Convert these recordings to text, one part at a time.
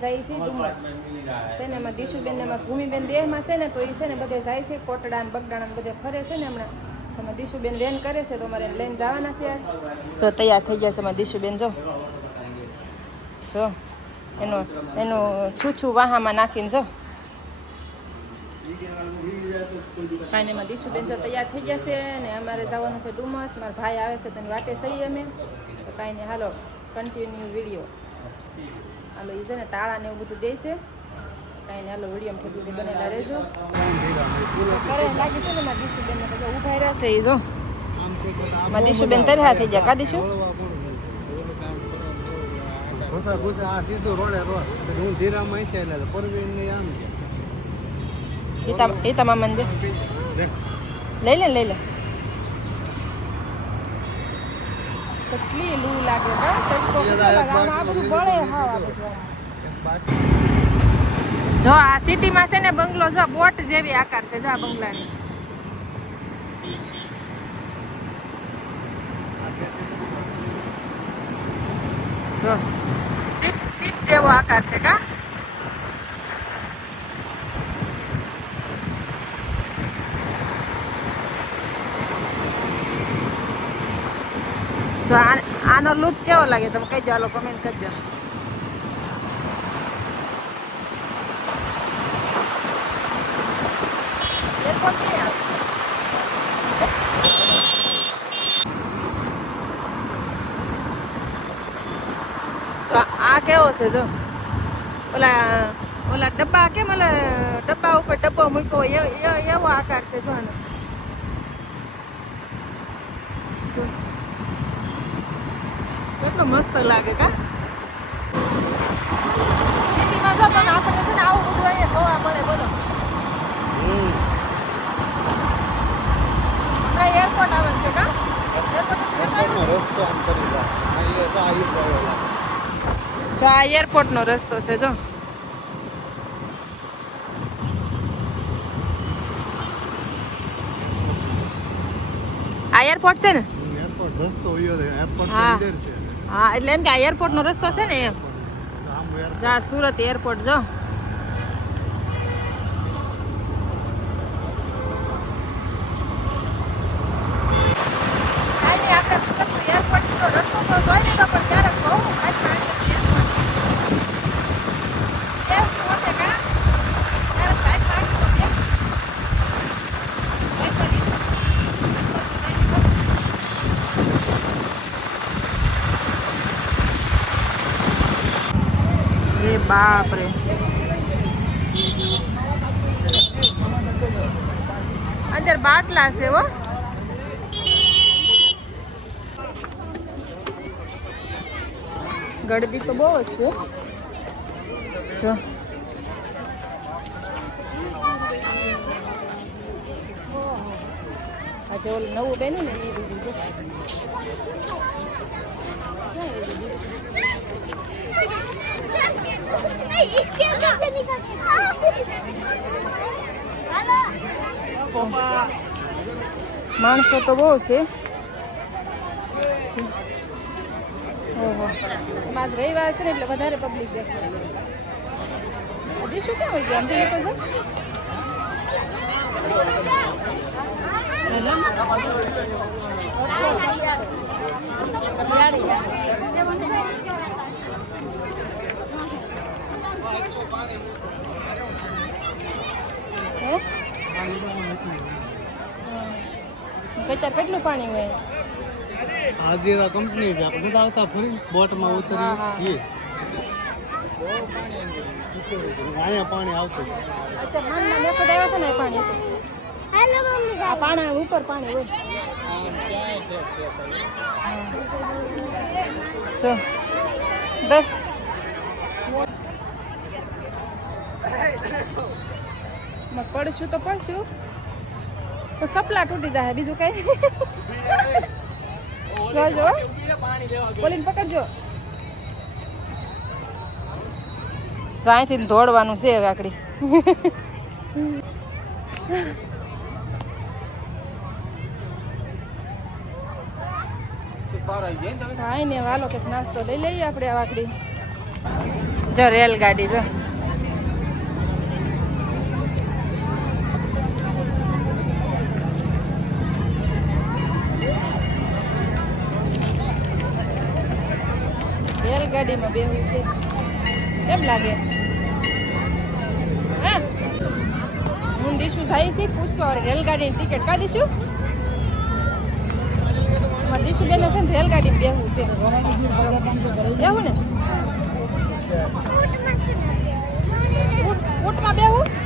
જાય છે ડુમસ છે ને એમાં દીશુબેન ને એમાં ભૂમિબેન દેહમાં છે ને તો એ છે ને બધે જાય છે કોટડા ને બગડાણા બધે ફરે છે ને હમણાં એમાં દીશુબેન વેન કરે છે તો અમારે લઈને જવાના છે જો તૈયાર થઈ ગયા છે એમાં દીશુબેન જો એનું છૂછું વાહામાં નાખીને જો કાંઈ એમાં દીશુબેન જો તૈયાર થઈ ગયા છે ને અમારે જવાનું છે ડુમસ મારા ભાઈ આવે છે તેની વાટે સહી અમે તો કાંઈ નહીં હાલો કન્ટિન્યુ વિડીયો હાલો એ છે ને તાળા ને એવું બધું દે છે કાંઈ નહીં હાલો વિડીયો ઠેકું બનેલા રહેજો કરે લાગી છે ને મારા દીશુબેન ને બધા ઉભા રહ્યા છે એ જો મારા દીશુબેન તરહા થઈ ગયા કા દીશુ એ તમામ મંદિર લઈ લે કેટલી લૂ લાગે જો આ સિટીમાં છે ને બંગલો જો બોટ જેવી આકાર છે જો આ બંગલાની જો સીટ જેવો આકાર છે કા તો આનો લુક કેવો લાગે તમે કહેજો હાલો કમેન્ટ કરજો આ કેવો છે જો ઓલા ડબ્બા કેમ ઓલા ડબ્બા ઉપર ડબ્બો મૂક્યો એવો આકાર છે જો આનો કેટલો મસ્ત લાગે કા સિટીમાં જો પણ આપણે છે ને આવું બધું અહીંયા જોવા મળે બોલો આપણે એરપોર્ટ આવે છે કા એરપોર્ટનો રસ્તો આમ કરી જો આ એરપોર્ટનો રસ્તો છે જો આ એરપોર્ટ છે ને હા એટલે એમ કે આ એરપોર્ટ નો રસ્તો છે ને એમ જા સુરત એરપોર્ટ જો બાપ રે અંદર બાટલા છે હો ગળદી તો બહુ જ છે જો આજે ઓલું નવું બેનું ને એ બીજું માણસો તો બહુ છે આજ રવિવાર છે ને એટલે વધારે પબ્લિક દેખાય હજી શું ક્યાં હોય ગયા આમ તો કેટલું પાણી હોય હાજીરા કંપની છે આપણે બધા આવતા ફરી બોટમાં ઉતરી અહીંયા પાણી આવતું પાણી ઉપર પાણી હોય જો પડશું તો પડશું તો સપલા તૂટી જાય બીજું કઈ જોજો બોલીને પકડજો અહીંથી દોડવાનું છે હવે આકડી કાંઈ ને વાલો કંઈક નાસ્તો લઈ લઈએ આપણે આ વાકડી જો રેલગાડી જો રેલગાડીમાં બેહવું છે કેમ લાગે હા હું દીશું થાય છે પૂછવા રેલગાડીની ટિકિટ કાઢી દઈશું મારે દીશું બેન છે ને રેલગાડીમાં બેહવું છે બેહવું ને ઊંટમાં બેહવું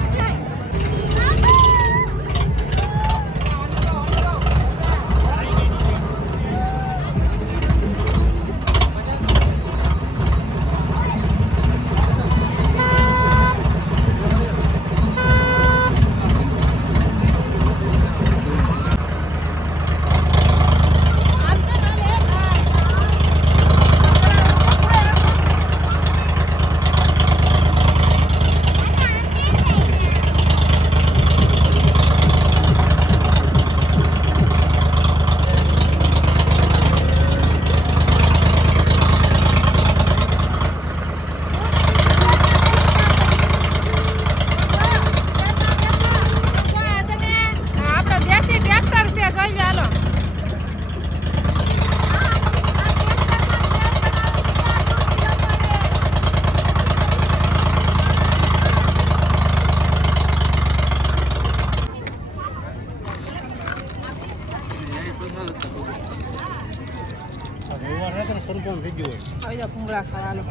આવી જાઓ ભૂંગળા ખાવા લો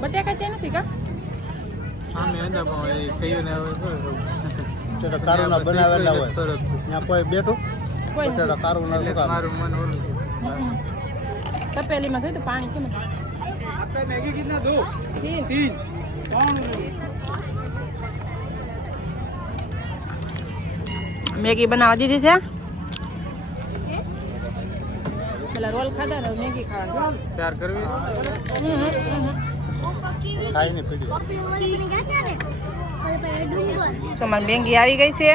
બટેકા છે નથી કા કારુના બનાવેલા હોય ત્યાં કોઈ બેઠું બટેટા કારુના તપેલીમાં થયું તો પાણી કેમ મેગી કિતના દો 3 મેગી બનાવવા દીધી છે પેલા રોલ ખાધા ને મેગી ખાવા પ્યાર કરવી ખાઈને પીડી તો મારી મેગી આવી ગઈ છે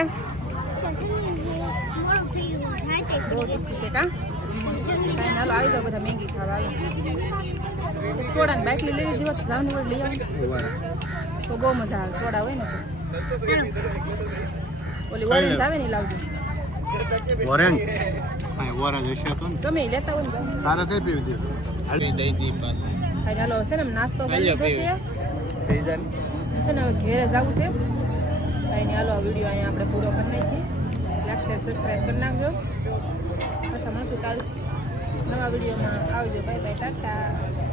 બહુ તીખી છે કા હાલો આવી જાઓ બધા મેગી ખાવા સોડાની બાટલી લઈ લીધી હોત લાવની હોય લઈ આવી તો બહુ મજા આવે સોડા હોય ને ઓલી ઓરેન્જ આવે ને લાવજો ઓરેન્જ ઓરેન્જ હશે તો તમે લેતા હોય ને તારે કઈ પીવી દીધું હાલો છે ને નાસ્તો કરી લીધો છે ને હવે ઘેરે જવું છે કાંઈ હાલો વિડીયો અહીંયા આપણે પૂરો કરી નાખીએ લાઈક શેર સબસ્ક્રાઈબ કરી નાખજો બસ મળશું કાલ નવા વિડીયોમાં આવજો બાય બાય ટાટા